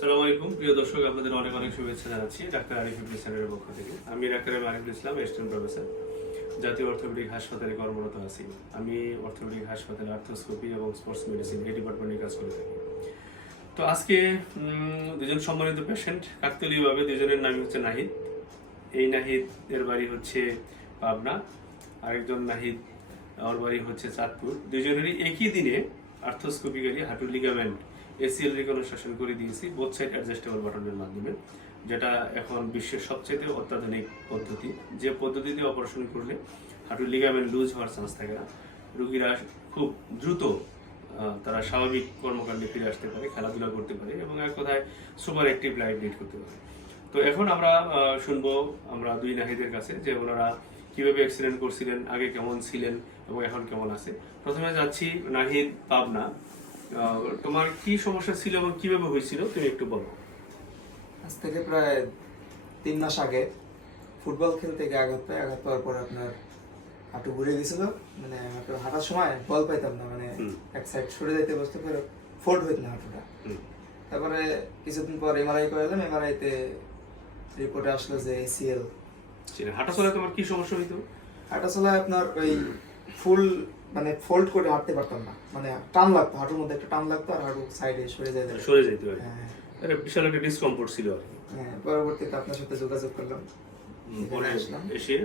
আসসালামু আলাইকুম প্রিয় দর্শক, আপনাদের অনেক অনেক শুভেচ্ছা জানাচ্ছি ডাক্তার আরিফ ইসলামের পক্ষ থেকে। আমি ডাক্তার আরিফ ইসলাম, অ্যাসিস্ট্যান্ট প্রফেসর, জাতীয় অর্থোপেডিক হাসপাতালে কর্মরত আছি। আমি অর্থোপেডিক হাসপাতালে আর্থোস্কোপি এবং স্পোর্টস মেডিসিন এই ডিপার্টমেন্টে কাজ করে থাকি। তো আজকে দুজন সম্মানিত পেশেন্ট, কাকতালীয়ভাবে দুজনের নাম হচ্ছে নাহিদ। এই নাহিদ এর বাড়ি হচ্ছে পাবনা, আরেকজন নাহিদ ওর বাড়ি হচ্ছে চাঁদপুর। দুজনেরই একই দিনে আর্থোস্কোপিক্যালি হাঁটুর লিগামেন্ট এসিএল রিকনস্ট্রাকশন করে দিয়েছি বোথ সাইড অ্যাডজাস্টেবল বাটনের মাধ্যমে, যেটা এখন বিশ্বের সবচেয়ে অত্যাধুনিক পদ্ধতি। যে পদ্ধতিতে অপারেশন করলে হাঁটুর লিগামেন্ট লুজ হওয়ার চান্স থাকে না, রোগীরা খুব দ্রুত তারা স্বাভাবিক কর্মকাণ্ডে ফিরে আসতে পারে, খেলাধুলা করতে পারে এবং এক কথায় সুপার অ্যাক্টিভ লাইফ লিড করতে পারে। তো এখন আমরা শুনবো আমরা দুই নাহিদের কাছে যে ওনারা কিভাবে অ্যাক্সিডেন্ট করছিলেন, আগে কেমন ছিলেন এবং এখন কেমন আছে। প্রথমে যাচ্ছি নাহিদ, পাবনা। তোমার কি সমস্যা ছিল এবং কিভাবে হয়েছিল তুমি একটু বলো। আজ থেকে প্রায় 3 মাস আগে ফুটবল খেলতে গিয়ে আঘাত পাওয়ার পর আপনার হাঁটু ঘুরে গেছিল। মানে হাঁটু হাঁটার সময় বল পাইতাম না, মানে এক সাইড সরে যাইতে বসতে পারে, ফোল্ড হইত না হাঁটুটা। তারপরে কিছুদিন পর এমআরআই করালাম, এমআরআইতে রিপোর্টে আসলো যে এসিএল। হাঁটা চলায় তোমার কি সমস্যা হইতো? হাঁটা চলায় আপনার ওই ফুল মানে ফোল্ড করে হাঁটতে পারতাম না, মানে টান লাগতো, হাঁটুর মধ্যে একটা টান লাগতো আর হাঁটু সাইডে সরে যেতে পারে। হ্যাঁ, বিশাল একটা ডিসকমফোর্ট ছিল আর কি। হ্যাঁ, পরবর্তীতে আপনার সাথে যোগাযোগ করলাম, পরে এসে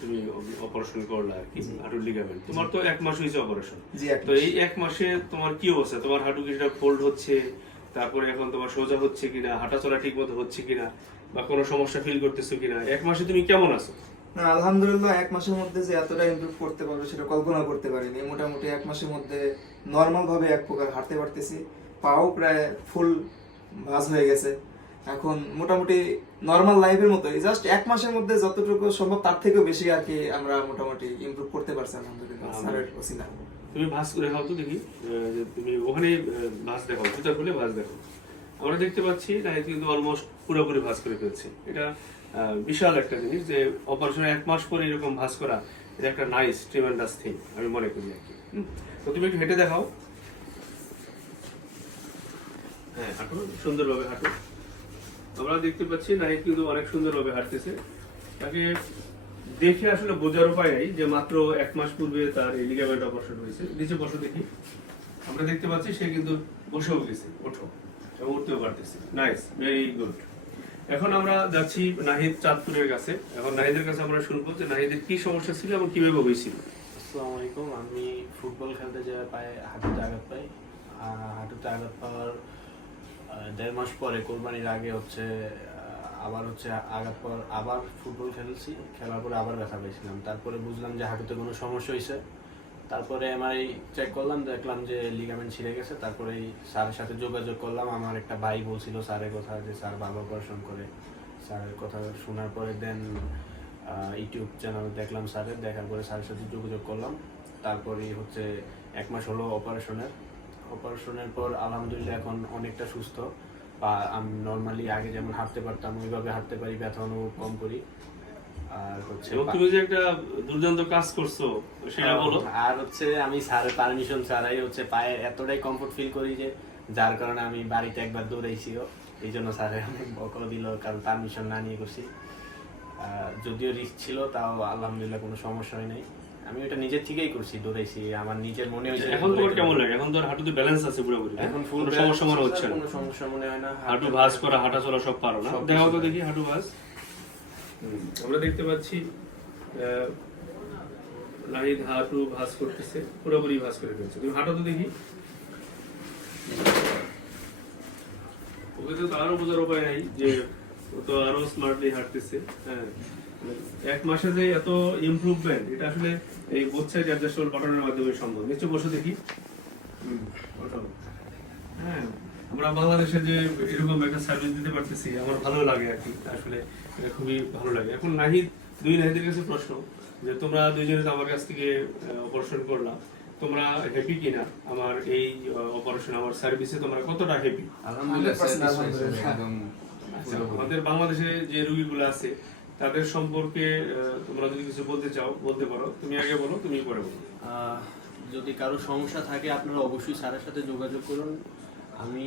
তুমি অপারেশন করলা আর কি, হাঁটুর লিগামেন্ট। তোমার তো 1 মাস হয়েছে অপারেশন। তো এই 1 মাসে তোমার কি অবস্থা? তোমার হাঁটু কিছুটা ফোল্ড হচ্ছে, তারপরে এখন তোমার সোজা হচ্ছে কিনা, হাঁটা চলা ঠিক মতো হচ্ছে কিনা, বা কোনো সমস্যা ফিল করতেছো কিনা? 1 মাসে তুমি কেমন আছো? না, আলহামদুলিল্লাহ 1 মাসের মধ্যে যে এতটা ইমপ্রুভ করতে পারবো সেটা কল্পনা করতে পারিনি। মোটামুটি 1 মাসের মধ্যে নর্মাল ভাবে এক প্রকার হাঁটতে পারতেছি, পাও প্রায় ফুল ভাঁজ হয়ে গেছে। এখন মোটামুটি নর্মাল লাইফের মতোই, জাস্ট 1 মাসের মধ্যে যতটুকু সম্ভব তার থেকেও বেশি আর কি আমরা মোটামুটি ইমপ্রুভ করতে পারছি আলহামদুলিল্লাহ স্যারের ওসিলা। তুমি ভাঁজ করে দেখাও তো দেখি, যে তুমি ওখানে ভাঁজ দেখাও, জুতা খুলে ভাঁজ দেখো। আমরা দেখতে পাচ্ছি নাহিদ কিন্তু অলমোস্ট পুরোপুরি ভাঁজ করে ফেলছে। এটা বিশাল একটা জিনিস যে অপারেশনের 1 মাস পরে এরকম ভাঁজ করা, এটা একটা নাইস ট্রিমেন্ডাস থিং আমি মনে করি আর কি। তো তুমি একটু হেঁটে দেখাও। হ্যাঁ, হাঁটো সুন্দরভাবে হাঁটো। আমরা দেখতে পাচ্ছি নাহিদ কিন্তু অনেক সুন্দরভাবে হাঁটতেছে। তাকে দেখে আসলে বোঝার উপায় নাই যে মাত্র 1 মাস পূর্বে তার এই লিগামেন্ট অপারেশন হয়েছে। নিচে বসো দেখি। আমরা দেখতে পাচ্ছি সে কিন্তু বসেও গেছে, ওঠো, এবং উঠতেও পারতেছে। Nice, very good. এখন আমরা যাচ্ছি নাহিদ চাঁদপুরের কাছে। এখন নাহিদের কাছে আমরা শুনবো যে নাহিদের কি সমস্যা ছিল এবং কিভাবে হয়েছিল। আসসালামু আলাইকুম। আমি ফুটবল খেলতে যাওয়ার পায়ে হাঁটুতে আঘাত পাই। হাঁটুতে আঘাত পাওয়ার 1.5 মাস পরে কোরবানির আগে আবার আঘাত পাওয়ার আবার ফুটবল খেলছি, খেলার পরে আবার ব্যথা পেয়েছিলাম। তারপরে বুঝলাম যে হাঁটুতে কোনো সমস্যা হয়েছে। তারপরে এমআরআই চেক করলাম, দেখলাম যে লিগামেন্ট ছিঁড়ে গেছে। তারপরে স্যারের সাথে যোগাযোগ করলাম। আমার একটা ভাই বলছিল স্যারের কথা, যে স্যার ভালো অপারেশন করে। স্যারের কথা শোনার পরে দেন ইউটিউব চ্যানেল দেখলাম স্যারের, দেখার পরে স্যারের সাথে যোগাযোগ করলাম। তারপরে 1 মাস হলো অপারেশনের পর আলহামদুলিল্লাহ এখন অনেকটা সুস্থ। বা আমি নর্মালি আগে যেমন হাঁটতে পারতাম ওইভাবে হাঁটতে পারি, ব্যথা অনুভব কম করি। আর তুমি যে একটা দুর্দান্ত কাজ করছো সেটা বলো। আর আমি স্যারের পারমিশন ছাড়াই পায়ে এতটাই কমফোর্ট ফিল করি যে যার কারণে আমি বাড়িতে একবার দৌড়াইছিল, এই জন্য স্যারে অনেক বকর দিল, কারণ পারমিশন না নিয়ে করছি। যদিও রিস্ক ছিল, তাও আলহামদুলিল্লাহ কোনো সমস্যা হয় নাই। আমি ওটা নিজের থেকেই করছি, দৌড়াইছি, আমার নিজের মনে হয়েছে। এখন তোমার কেমন লাগে? এখন তোর হাঁটুতে ব্যালেন্স আছে পুরোপুরি? এখন ফুল সমস্যা মনে হচ্ছে না? কোনো সমস্যা মনে হয় না। হাঁটু ভাঁজ করা, হাঁটা চলা সব পারো না? দেখাও তো দেখি হাঁটু ভাঁজ। আমরা দেখতে পাচ্ছি নাহিদ হাঁটু ভাঁজ করতেছে, পুরোপুরি ভাঁজ করে ফেলছে। তুমি হাঁটো তো দেখি। ওকে তো আরো বোঝার উপায় নাই যে ও তো আরো স্মার্টলি হাঁটতেছে। হ্যাঁ, 1 মাসে যে এত ইমপ্রুভমেন্ট, এটা আসলে এই বোথ সাইড অ্যাডজাস্টেবল বাটনের মাধ্যমে সম্ভব। নিচে বসে দেখি। হ্যাঁ, আমরা বাংলাদেশে যে এরকম একটা সার্ভিস দিতে পারতেছি আমার ভালো লাগে আর কি, আসলে খুবই ভালো লাগে। এখন দুই নাহিদের কাছে প্রশ্ন যে তোমরা দুইজনে আমার কাছ থেকে অপারেশন করলাম, তোমরা হ্যাপি কিনা আমার এই অপারেশন, আমার সার্ভিসে তোমরা কতটা হ্যাপি? আমাদের বাংলাদেশে যে রোগীগুলো আছে তাদের সম্পর্কে তোমরা যদি কিছু বলতে চাও বলতে পারো। তুমি আগে বলো, তুমি পরে বলো। যদি কারো সমস্যা থাকে আপনারা অবশ্যই স্যারের সাথে যোগাযোগ করুন। আমি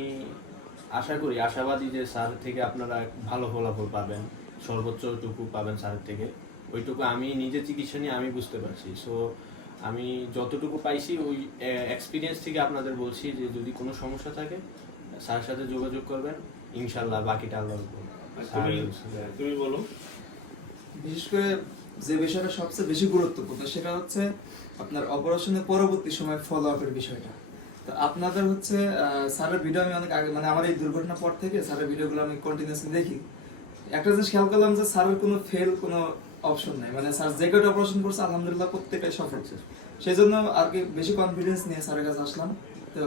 আশা করি, আশাবাদী যে স্যার থেকে আপনারা ভালো ফলাফল পাবেন, সর্বোচ্চটুকু পাবেন স্যারের থেকে। ওইটুকু আমি নিজে চিকিৎসা নিয়ে আমি বুঝতে পারছি। সো আমি যতটুকু পাইছি ওই এক্সপিরিয়েন্স থেকে আপনাদের বলছি যে যদি কোনো সমস্যা থাকে স্যারের সাথে যোগাযোগ করবেন, ইনশাল্লাহ বাকিটা আল্লাহর উপর। তুমি বলো। বিশেষ করে যে বিষয়টা সবচেয়ে বেশি গুরুত্বপূর্ণ সেটা হচ্ছে আপনার অপারেশনের পরবর্তী সময় ফলো আপের বিষয়টা। তো আপনাদের হচ্ছে স্যারের ভিডিও আমি অনেক আগে, মানে আমার এই দুর্ঘটনার পর থেকে স্যারের ভিডিওগুলো আমি কন্টিনিউসলি দেখি। একটা জিনিস খেয়াল করলাম যে স্যারের কোনো ফেল কোনো অপশন নাই, মানে স্যার যে কটা অপারেশন করছে আলহামদুলিল্লাহ প্রত্যেকটাই সফল হচ্ছে। সেই জন্য আর কি বেশি কনফিডেন্স নিয়ে স্যারের কাছে আসলাম। তো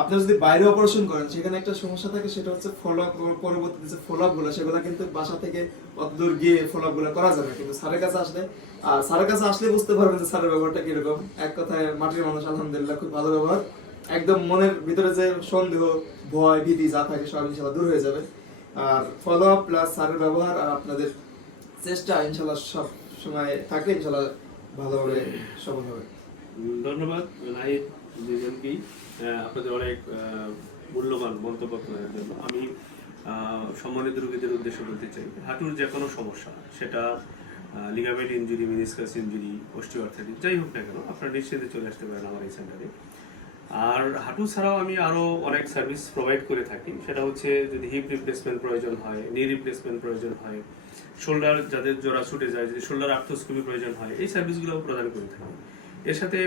আপনারা যদি বাইরে অপারেশন করেন সেখানে একটা সমস্যা থাকে, সেটা হচ্ছে ফলো আপ, পরবর্তীতে যে ফলো আপ গুলো সেগুলো কিন্তু বাসা থেকে অতদূর গিয়ে ফলো আপ গুলো করা যাবে না, কিন্তু স্যারের কাছে আসলে, আর স্যারের কাছে আসলে বুঝতে পারবেন যে স্যারের ব্যবহারটা কিরকম। এক কথায় মাটির মানুষ, আলহামদুলিল্লাহ খুব ভালো ব্যবহার। একদম মনের ভিতরে যে সন্দেহ, ভয়, ভীতি যা থাকে সব ইনশাল্লাহ দূর হয়ে যাবে। আর ফলো আপ প্লাস স্যারের ব্যবহার আর আপনাদের চেষ্টা ইনশাল্লাহ সব সময় থাকলে ইনশাল্লাহ ভালোভাবে সফল হবে। ধন্যবাদ নাহিদ দুজনকেই আপনাদের অনেক মূল্যবান মন্তব্য করার জন্য। আমি সম্মানিত রোগীদের উদ্দেশ্যে বলতে চাই, হাঁটুর যে কোনো সমস্যা, সেটা ligament injury, meniscus injury, osteoarthritis, যাই হোক না কেন, আপনারা নিশ্চিন্তে চলে আসতে পারেন আমার এই সেন্টারে। আর হাঁটু ছাড়াও আমি আরও অনেক সার্ভিস প্রোভাইড করে থাকি। সেটা হচ্ছে যদি হিপ রিপ্লেসমেন্ট প্রয়োজন হয়, নি রিপ্লেসমেন্ট প্রয়োজন হয়, শোল্ডার যাদের জোড়া ছুটে যায়, যদি শোল্ডার আর্থ্রোস্কোপি প্রয়োজন হয়, এই সার্ভিসগুলো প্রদান করে থাকি। এর সাথে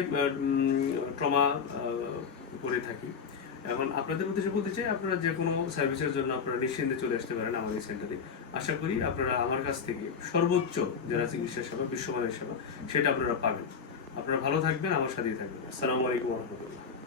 ট্রমা করে থাকি। এখন আপনাদের উদ্দেশ্যে বলতে চাই, আপনারা যে কোনো সার্ভিসের জন্য আপনারা নিশ্চিন্তে চলে আসতে পারেন আমার এই সেন্টারে। আশা করি আপনারা আমার কাছ থেকে সর্বোচ্চ যারা চিকিৎসা সেবা, বিশ্বমানের সেবা, সেটা আপনারা পাবেন। আপনারা ভালো থাকবেন, আমার সাথেই থাকবেন। আসসালামু আলাইকুম ওয়া রাহমাতুল্লাহ।